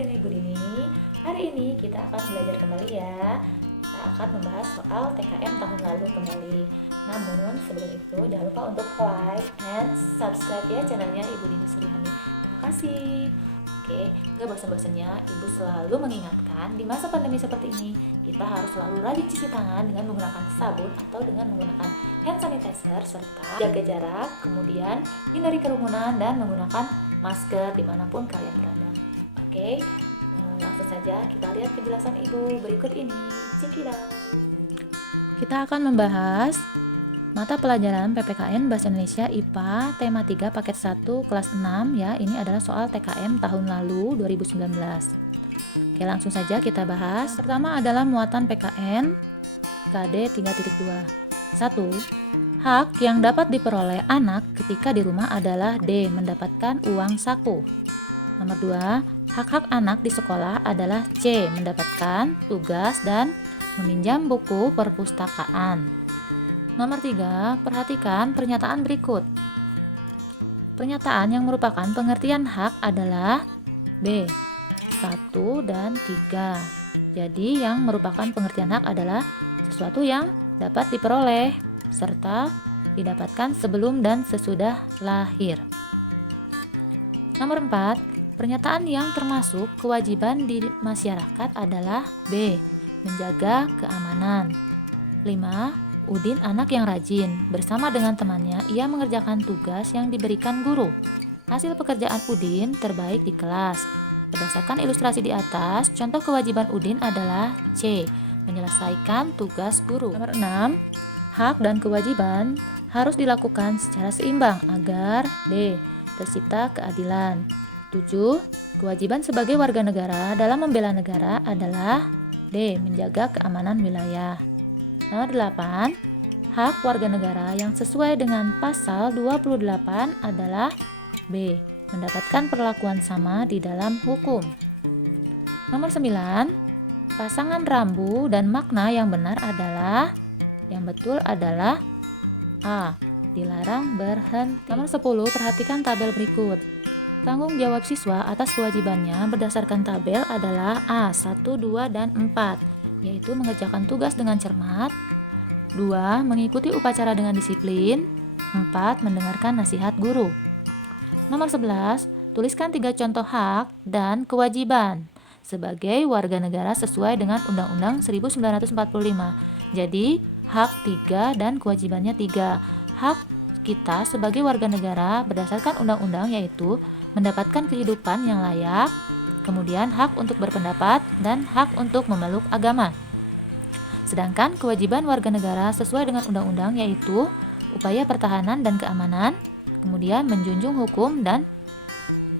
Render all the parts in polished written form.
dengan Ibu Dini. Hari ini kita akan belajar kembali ya. Kita akan membahas soal TKM tahun lalu kembali. Namun sebelum itu jangan lupa untuk like and subscribe ya channelnya Ibu Dini Surihani. Terima kasih. Oke, gak bosan-bosannya Ibu selalu mengingatkan di masa pandemi seperti ini kita harus selalu rajin cuci tangan dengan menggunakan sabun atau dengan menggunakan hand sanitizer serta jaga jarak, kemudian hindari kerumunan dan menggunakan masker dimanapun kalian berada. Oke, langsung saja kita lihat penjelasan Ibu berikut ini. Check it out. Kita akan membahas mata pelajaran PPKN Bahasa Indonesia IPA tema 3 paket 1 kelas 6 ya. Ini adalah soal TKM tahun lalu 2019. Oke, langsung saja kita bahas. Yang pertama adalah muatan PKN KD 3.2. 1. Hak yang dapat diperoleh anak ketika di rumah adalah D. Mendapatkan uang saku. Nomor 2. Hak-hak anak di sekolah adalah C. Mendapatkan tugas dan meminjam buku perpustakaan. Nomor 3, perhatikan pernyataan berikut. Pernyataan yang merupakan pengertian hak adalah B. 1 dan 3. Jadi yang merupakan pengertian hak adalah sesuatu yang dapat diperoleh serta didapatkan sebelum dan sesudah lahir. Nomor 4, pernyataan yang termasuk kewajiban di masyarakat adalah B. Menjaga keamanan. 5. Udin anak yang rajin. Bersama dengan temannya, ia mengerjakan tugas yang diberikan guru. Hasil pekerjaan Udin terbaik di kelas. Berdasarkan ilustrasi di atas, contoh kewajiban Udin adalah C. Menyelesaikan tugas guru. Nomor 6. Hak dan kewajiban harus dilakukan secara seimbang agar D. Tercipta keadilan. 7. Kewajiban sebagai warga negara dalam membela negara adalah D. Menjaga keamanan wilayah. Nomor 8, hak warga negara yang sesuai dengan pasal 28 adalah B. Mendapatkan perlakuan sama di dalam hukum. Nomor 9, pasangan rambu dan makna yang benar adalah, yang betul adalah A. Dilarang berhenti. Nomor 10, perhatikan tabel berikut. Tanggung jawab siswa atas kewajibannya berdasarkan tabel adalah A. 1, 2, dan 4. Yaitu mengerjakan tugas dengan cermat, 2. Mengikuti upacara dengan disiplin, 4. Mendengarkan nasihat guru. Nomor 11. Tuliskan 3 contoh hak dan kewajiban sebagai warga negara sesuai dengan Undang-Undang 1945. Jadi, hak 3 dan kewajibannya 3. Hak kita sebagai warga negara berdasarkan undang-undang yaitu mendapatkan kehidupan yang layak, kemudian hak untuk berpendapat, dan hak untuk memeluk agama. Sedangkan kewajiban warga negara sesuai dengan undang-undang yaitu upaya pertahanan dan keamanan, kemudian menjunjung hukum dan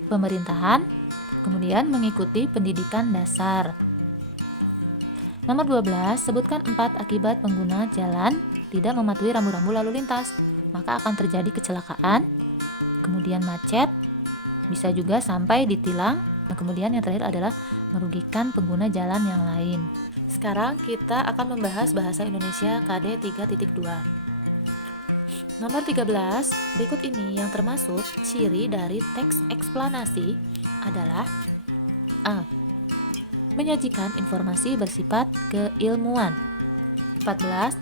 pemerintahan, kemudian mengikuti pendidikan dasar. Nomor 12, sebutkan 4 akibat pengguna jalan tidak mematuhi rambu-rambu lalu lintas. Maka akan terjadi kecelakaan, kemudian macet, bisa juga sampai ditilang. Kemudian yang terakhir adalah merugikan pengguna jalan yang lain. Sekarang kita akan membahas bahasa Indonesia KD 3.2. Nomor 13, berikut ini yang termasuk ciri dari teks eksplanasi adalah A. Menyajikan informasi bersifat keilmuan. 14.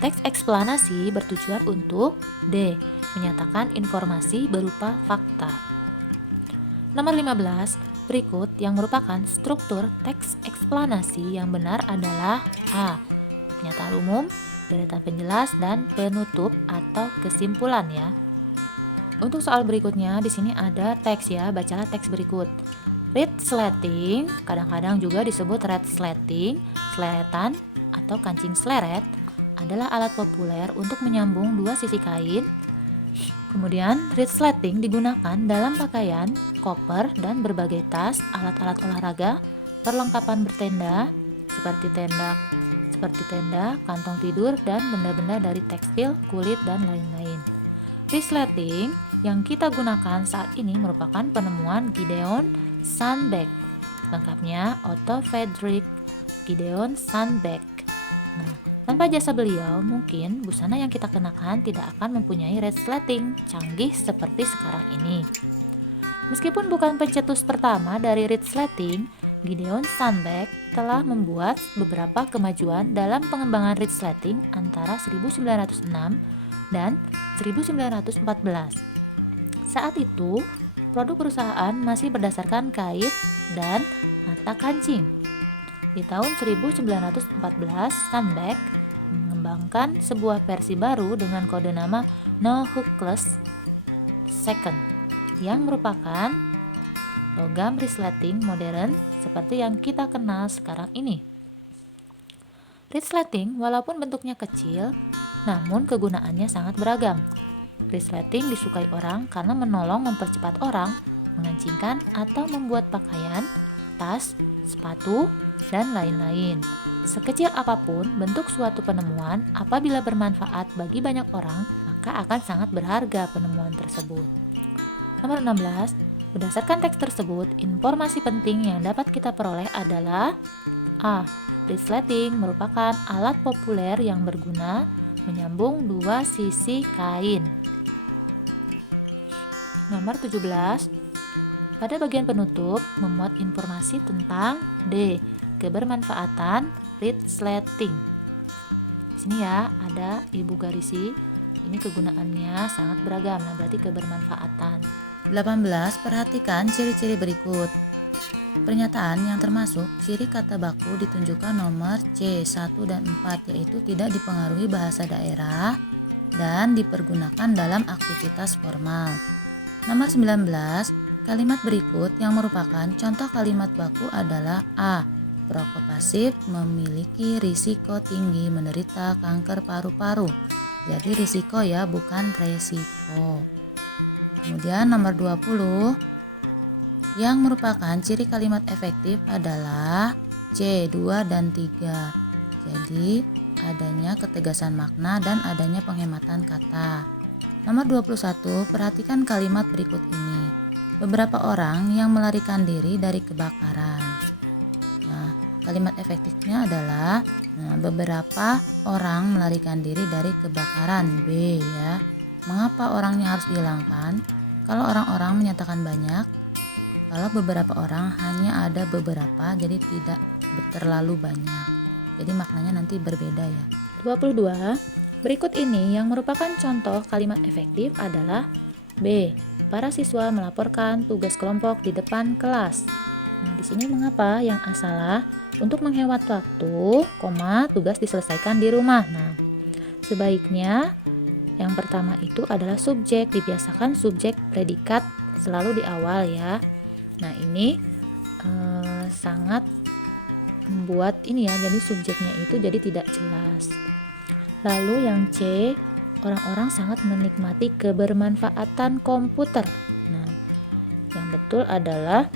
Teks eksplanasi bertujuan untuk D. Menyatakan informasi berupa fakta. Nomor 15, berikut yang merupakan struktur teks eksplanasi yang benar adalah A. Pernyataan umum, deretan penjelas, dan penutup atau kesimpulan ya. Untuk soal berikutnya di sini ada teks ya, bacalah teks berikut. Reed sletting, kadang-kadang juga disebut red sletting, seletan atau kancing sleret, adalah alat populer untuk menyambung dua sisi kain. Kemudian, reed sletting digunakan dalam pakaian, koper, dan berbagai tas, alat-alat olahraga, perlengkapan bertenda, seperti tenda, kantong tidur, dan benda-benda dari tekstil, kulit, dan lain-lain. Reed sletting yang kita gunakan saat ini merupakan penemuan Gideon Sandbeck. Lengkapnya Otto Friedrich Gideon Sandbeck. Nah, tanpa jasa beliau, mungkin busana yang kita kenakan tidak akan mempunyai reed sletting canggih seperti sekarang ini. Meskipun bukan pencetus pertama dari reed sletting, Gideon Sundback telah membuat beberapa kemajuan dalam pengembangan resleting antara 1906 dan 1914. Saat itu, produk perusahaan masih berdasarkan kait dan mata kancing. Di tahun 1914, Sundback mengembangkan sebuah versi baru dengan kode nama No Hookless Second yang merupakan logam resleting modern seperti yang kita kenal sekarang ini. Resleting walaupun bentuknya kecil, namun kegunaannya sangat beragam. Resleting disukai orang karena menolong mempercepat orang, mengancingkan atau membuat pakaian, tas, sepatu, dan lain-lain. Sekecil apapun bentuk suatu penemuan, apabila bermanfaat bagi banyak orang, maka akan sangat berharga penemuan tersebut. Nomor 16, berdasarkan teks tersebut, informasi penting yang dapat kita peroleh adalah A. Resleting merupakan alat populer yang berguna menyambung dua sisi kain. Nomor 17, pada bagian penutup memuat informasi tentang D. Kebermanfaatan resleting. Di sini ya ada ibu garisi. Ini kegunaannya sangat beragam, nah berarti kebermanfaatan. 18. Perhatikan ciri-ciri berikut. Pernyataan yang termasuk ciri kata baku ditunjukkan nomor C, 1 dan 4, yaitu tidak dipengaruhi bahasa daerah dan dipergunakan dalam aktivitas formal. Nomor 19. Kalimat berikut yang merupakan contoh kalimat baku adalah A. Perokok pasif memiliki risiko tinggi menderita kanker paru-paru. Jadi risiko ya, bukan resiko. Kemudian nomor 20, yang merupakan ciri kalimat efektif adalah C, 2 dan 3. Jadi adanya ketegasan makna dan adanya penghematan kata. Nomor 21, perhatikan kalimat berikut ini. Beberapa orang yang melarikan diri dari kebakaran. Nah, kalimat efektifnya adalah beberapa orang melarikan diri dari kebakaran. B ya. Mengapa orangnya harus dihilangkan? Kalau orang-orang menyatakan banyak, kalau beberapa orang hanya ada beberapa, jadi tidak terlalu banyak. Jadi maknanya nanti berbeda ya. 22. Berikut ini yang merupakan contoh kalimat efektif adalah B. Para siswa melaporkan tugas kelompok di depan kelas. Nah, di sini mengapa yang A salah? Untuk menghemat waktu, tugas diselesaikan di rumah. Nah, sebaiknya yang pertama itu adalah subjek, dibiasakan subjek predikat selalu di awal ya. Nah, ini sangat membuat ini ya, jadi subjeknya itu jadi tidak jelas. Lalu yang C, orang-orang sangat menikmati kebermanfaatan komputer. Nah, yang betul adalah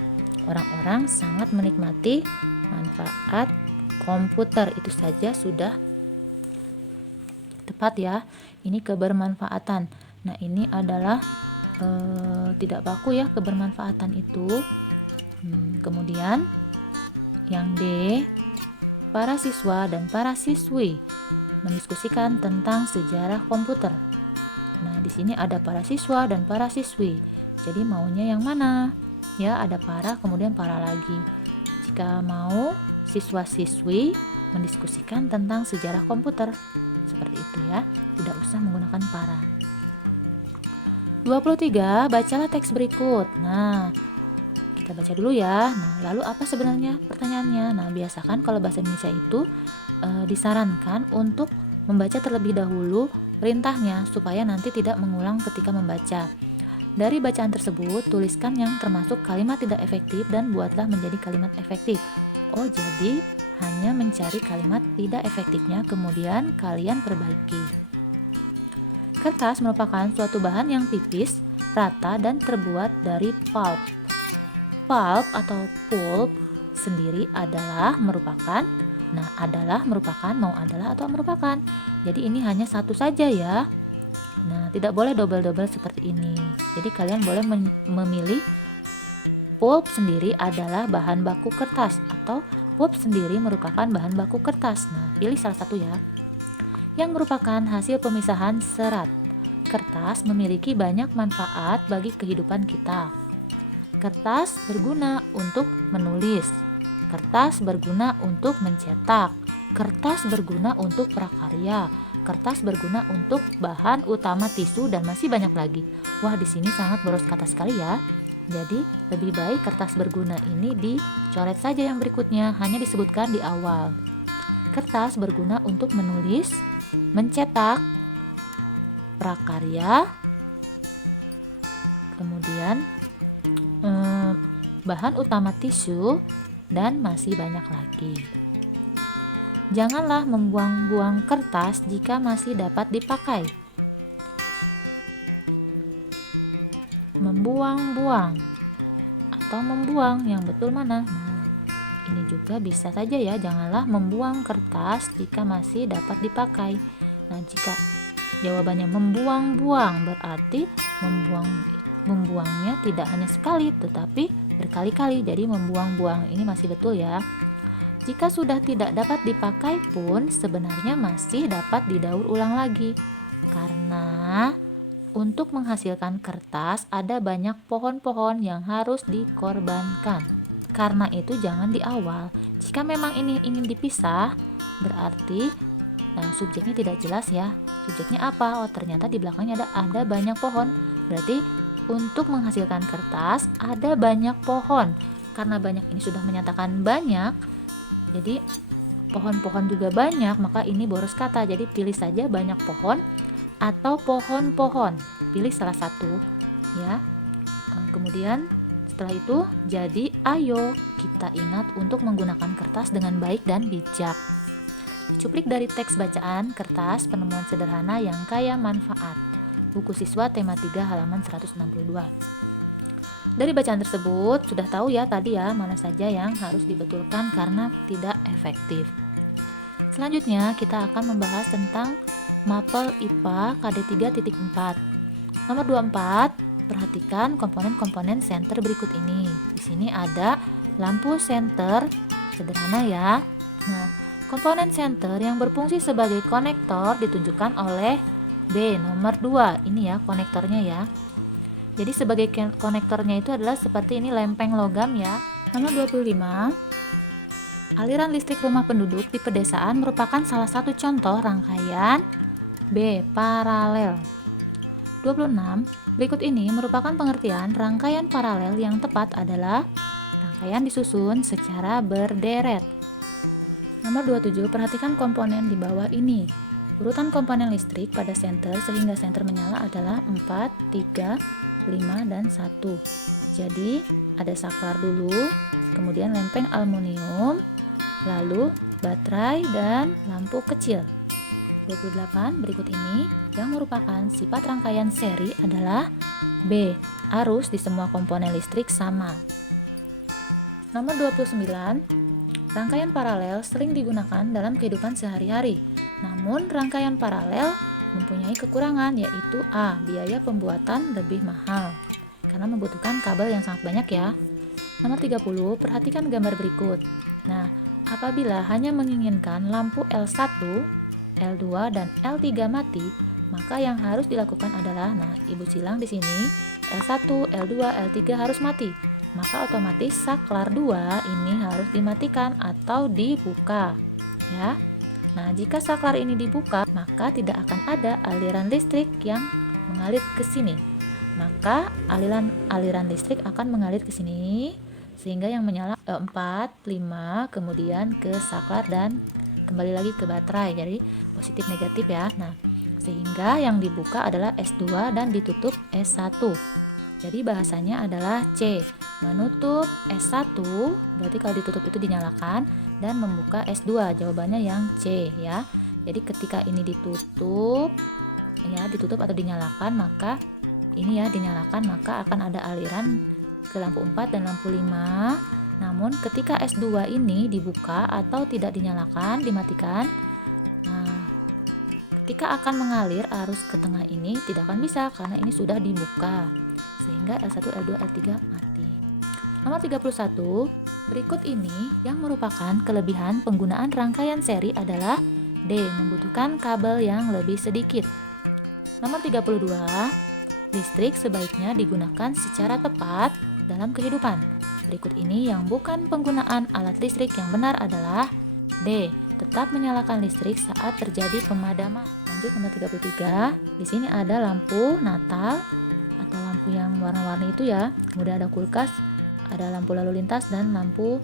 orang-orang sangat menikmati manfaat komputer. Itu saja sudah tepat ya. Ini kebermanfaatan. Nah, ini adalah tidak baku ya kebermanfaatan itu. Kemudian yang D, para siswa dan para siswi mendiskusikan tentang sejarah komputer. Nah, di sini ada para siswa dan para siswi. Jadi maunya yang mana? Ya, ada para, kemudian para lagi. Jika mau siswa-siswi mendiskusikan tentang sejarah komputer. Seperti itu ya, tidak usah menggunakan para. 23, bacalah teks berikut. Nah, kita baca dulu ya. Nah, lalu apa sebenarnya pertanyaannya? Nah, biasakan kalau bahasa Indonesia itu disarankan untuk membaca terlebih dahulu perintahnya supaya nanti tidak mengulang ketika membaca. Dari bacaan tersebut, tuliskan yang termasuk kalimat tidak efektif dan buatlah menjadi kalimat efektif. Oh, jadi hanya mencari kalimat tidak efektifnya, kemudian kalian perbaiki. Kertas merupakan suatu bahan yang tipis, rata, dan terbuat dari pulp. Pulp atau pulp sendiri adalah merupakan, atau merupakan. Jadi ini hanya satu saja ya. Nah, tidak boleh double-double seperti ini. Jadi kalian boleh memilih pulp sendiri adalah bahan baku kertas atau pulp sendiri merupakan bahan baku kertas. Nah, pilih salah satu ya. Yang merupakan hasil pemisahan serat. Kertas memiliki banyak manfaat bagi kehidupan kita. Kertas berguna untuk menulis, Kertas berguna untuk mencetak, kertas berguna untuk prakarya, kertas berguna untuk bahan utama tisu, dan masih banyak lagi. Wah, di sini sangat boros kata sekali ya. Jadi, lebih baik kertas berguna ini dicoret saja yang berikutnya, hanya disebutkan di awal. Kertas berguna untuk menulis, mencetak, prakarya, kemudian bahan utama tisu, dan masih banyak lagi. Janganlah membuang-buang kertas jika masih dapat dipakai. Membuang-buang atau membuang, yang betul mana? Nah, ini juga bisa saja ya, janganlah membuang kertas jika masih dapat dipakai. Nah, jika jawabannya membuang-buang, berarti membuangnya tidak hanya sekali tetapi berkali-kali. Jadi membuang-buang ini masih betul ya. Jika sudah tidak dapat dipakai pun sebenarnya masih dapat didaur ulang lagi. Karena untuk menghasilkan kertas ada banyak pohon-pohon yang harus dikorbankan. Karena itu jangan di awal. Jika memang ini ingin dipisah, berarti subjeknya tidak jelas ya. Subjeknya apa? Oh, ternyata di belakangnya ada banyak pohon. Berarti untuk menghasilkan kertas ada banyak pohon. Karena banyak ini sudah menyatakan banyak, jadi pohon-pohon juga banyak, maka ini boros kata. Jadi pilih saja banyak pohon atau pohon-pohon. Pilih salah satu ya. Kemudian setelah itu, jadi ayo kita ingat untuk menggunakan kertas dengan baik dan bijak. Dicuplik dari teks bacaan Kertas Penemuan Sederhana yang Kaya Manfaat, buku siswa tema 3 halaman 162. Dari bacaan tersebut sudah tahu ya tadi ya mana saja yang harus dibetulkan karena tidak efektif. Selanjutnya kita akan membahas tentang mapel IPA KD 3.4. Nomor 24, perhatikan komponen-komponen senter berikut ini. Di sini ada lampu senter sederhana ya. Nah, komponen senter yang berfungsi sebagai konektor ditunjukkan oleh B, nomor 2. Ini ya konektornya ya. Jadi sebagai konektornya itu adalah seperti ini, lempeng logam ya. Nomor 25. Aliran listrik rumah penduduk di pedesaan merupakan salah satu contoh rangkaian B, paralel. 26. Berikut ini merupakan pengertian rangkaian paralel yang tepat adalah rangkaian disusun secara berderet. Nomor 27. Perhatikan komponen di bawah ini. Urutan komponen listrik pada senter sehingga senter menyala adalah 4, 3, 5, dan 1. Jadi ada saklar dulu, kemudian lempeng aluminium, lalu baterai dan lampu kecil. 28 berikut ini yang merupakan sifat rangkaian seri adalah B, arus di semua komponen listrik sama. Nomor 29, rangkaian paralel sering digunakan dalam kehidupan sehari-hari. Namun rangkaian paralel mempunyai kekurangan, yaitu A, biaya pembuatan lebih mahal karena membutuhkan kabel yang sangat banyak ya. Nomor 30, perhatikan gambar berikut. Nah, apabila hanya menginginkan lampu L1, L2, dan L3 mati, maka yang harus dilakukan adalah, Ibu silang di sini, L1, L2, L3 harus mati. Maka otomatis saklar 2 ini harus dimatikan atau dibuka ya. Nah, jika saklar ini dibuka, maka tidak akan ada aliran listrik yang mengalir ke sini. Maka aliran listrik akan mengalir ke sini sehingga yang menyala 4, 5, kemudian ke saklar dan kembali lagi ke baterai. Jadi positif negatif ya. Nah, sehingga yang dibuka adalah S2 dan ditutup S1. Jadi bahasanya adalah C, menutup S1, berarti kalau ditutup itu dinyalakan, dan membuka S2, jawabannya yang C ya. Jadi ketika ini ditutup atau dinyalakan, maka ini ya dinyalakan, maka akan ada aliran ke lampu 4 dan lampu 5. Namun ketika S2 ini dibuka atau tidak dinyalakan, dimatikan, ketika akan mengalir arus ke tengah ini tidak akan bisa karena ini sudah dibuka, sehingga L1, L2, L3 mati. Nomor 31, berikut ini yang merupakan kelebihan penggunaan rangkaian seri adalah D, membutuhkan kabel yang lebih sedikit. Nomor 32, listrik sebaiknya digunakan secara tepat dalam kehidupan. Berikut ini yang bukan penggunaan alat listrik yang benar adalah D. Tetap menyalakan listrik saat terjadi pemadaman. Lanjut nomor 33. Di sini ada lampu Natal atau lampu yang warna-warni itu ya. Kemudian ada kulkas, ada lampu lalu lintas dan lampu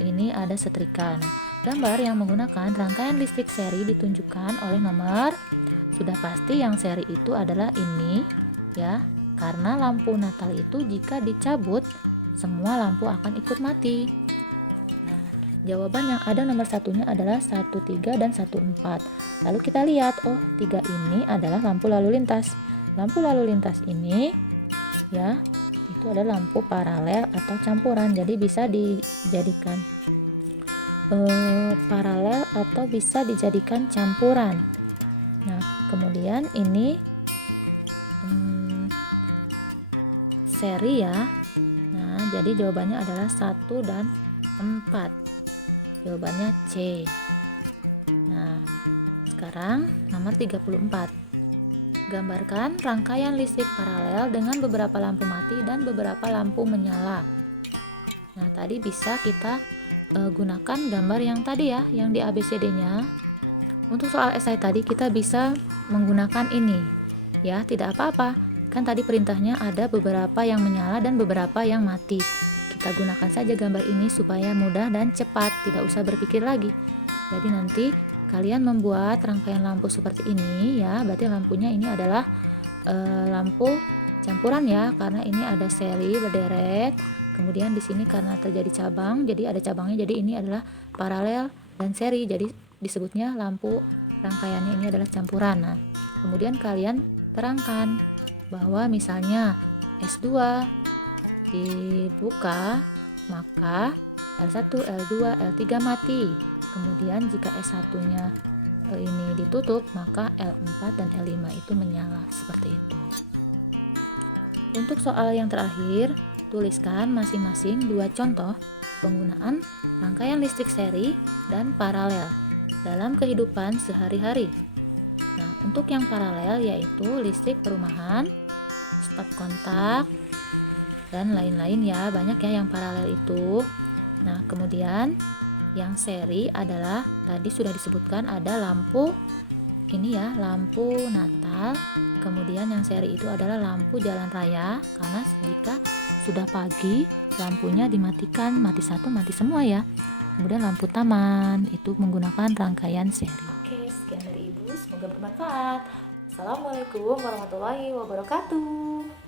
ini ada setrika. Nah, gambar yang menggunakan rangkaian listrik seri ditunjukkan oleh nomor. Sudah pasti yang seri itu adalah ini ya. Karena lampu Natal itu jika dicabut semua lampu akan ikut mati. Nah, jawaban yang ada nomor satunya adalah 13 dan 14. Lalu kita lihat, oh 3 ini adalah lampu lalu lintas. Lampu lalu lintas ini ya, itu adalah lampu paralel atau campuran. Jadi bisa dijadikan paralel atau bisa dijadikan campuran. Nah, kemudian ini seri ya. Nah, jadi jawabannya adalah 1 dan 4. Jawabannya C. Nah, sekarang nomor 34. Gambarkan rangkaian listrik paralel dengan beberapa lampu mati dan beberapa lampu menyala. Nah, tadi bisa kita gunakan gambar yang tadi ya, yang di ABCD-nya. Untuk soal esai tadi kita bisa menggunakan ini. Ya, tidak apa-apa. Kan tadi perintahnya ada beberapa yang menyala dan beberapa yang mati. Kita gunakan saja gambar ini supaya mudah dan cepat, tidak usah berpikir lagi. Jadi nanti kalian membuat rangkaian lampu seperti ini ya, berarti lampunya ini adalah lampu campuran ya, karena ini ada seri berderet. Kemudian di sini karena terjadi cabang, jadi ada cabangnya, jadi ini adalah paralel dan seri. Jadi disebutnya lampu rangkaiannya ini adalah campuran. Nah, kemudian kalian terangkan bahwa misalnya S2 dibuka, maka L1, L2, L3 mati. Kemudian jika S1-nya ini ditutup, maka L4 dan L5 itu menyala, seperti itu. Untuk soal yang terakhir, tuliskan masing-masing 2 contoh penggunaan rangkaian listrik seri dan paralel dalam kehidupan sehari-hari. Nah, untuk yang paralel yaitu listrik perumahan, stop kontak, dan lain-lain ya, banyak ya yang paralel itu. Nah, kemudian yang seri adalah tadi sudah disebutkan ada lampu ini ya, lampu Natal. Kemudian yang seri itu adalah lampu jalan raya, karena jika sudah pagi lampunya dimatikan, mati satu mati semua ya. Kemudian lampu taman itu menggunakan rangkaian seri. Oke, sekian dari Ibu, semoga bermanfaat. Assalamualaikum warahmatullahi wabarakatuh.